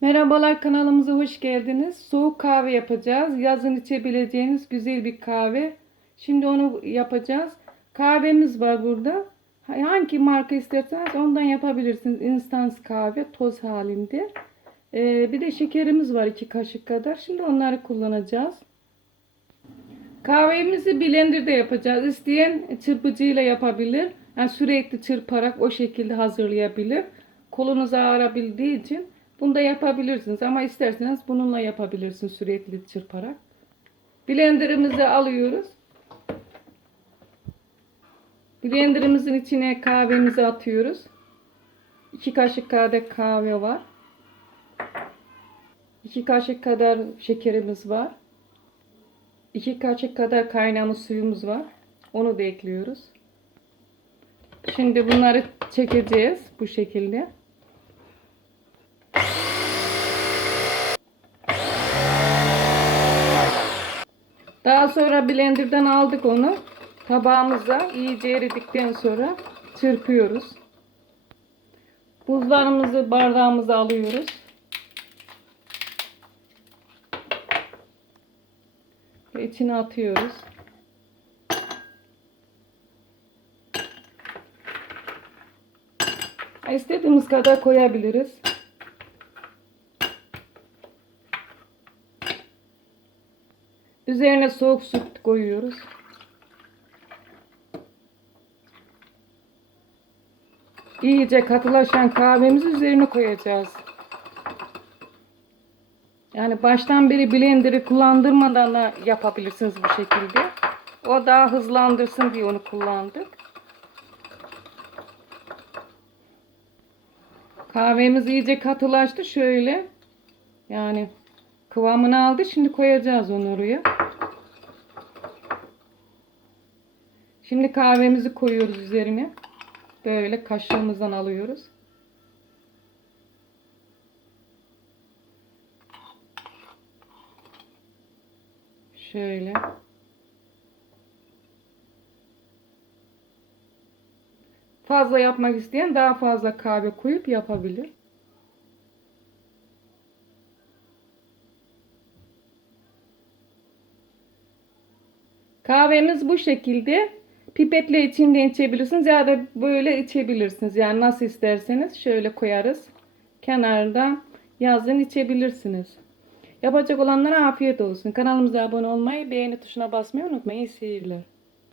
Merhabalar kanalımıza hoş geldiniz. Soğuk kahve yapacağız. Yazın içebileceğiniz güzel bir kahve. Şimdi onu yapacağız. Kahvemiz var burada. Hangi marka isterseniz ondan yapabilirsiniz. Instant kahve toz halinde. Ee, bir de şekerimiz var 2 kaşık kadar. Şimdi onları kullanacağız. Kahvemizi blenderda yapacağız. İsteyen çırpıcıyla yapabilir. Yani sürekli çırparak o şekilde hazırlayabilir. Kolunuz ağrıbildiği için bunu da yapabilirsiniz. Ama isterseniz bununla yapabilirsiniz sürekli çırparak. Blenderımızı alıyoruz. Blenderımızın içine kahvemizi atıyoruz. 2 kaşık kadar kahve var. 2 kaşık kadar şekerimiz var. 2 kaşık kadar kaynamış suyumuz var. Onu da ekliyoruz. Şimdi bunları çekeceğiz bu şekilde. Daha sonra blenderdan aldık onu. Tabağımıza iyice eridikten sonra çırpıyoruz. Buzlarımızı bardağımıza alıyoruz. Ve içine atıyoruz. İstediğimiz kadar koyabiliriz. Üzerine soğuk süt koyuyoruz. İyice katılaşan kahvemizi üzerine koyacağız. Yani baştan beri blenderı kullandırmadan da yapabilirsiniz bu şekilde. O daha hızlandırsın diye onu kullandık. Kahvemiz iyice katılaştı şöyle. Yani kıvamını aldı. Şimdi koyacağız onu oraya. Şimdi kahvemizi koyuyoruz üzerine. Böyle kaşığımızdan alıyoruz. Şöyle. Fazla yapmak isteyen daha fazla kahve koyup yapabilir. Kahvemiz bu şekilde. Pipetle içinden içebilirsiniz ya da böyle içebilirsiniz. Yani nasıl isterseniz şöyle koyarız. Kenarda yazın içebilirsiniz. Yapacak olanlara afiyet olsun. Kanalımıza abone olmayı, beğeni tuşuna basmayı unutmayın. Seyirler.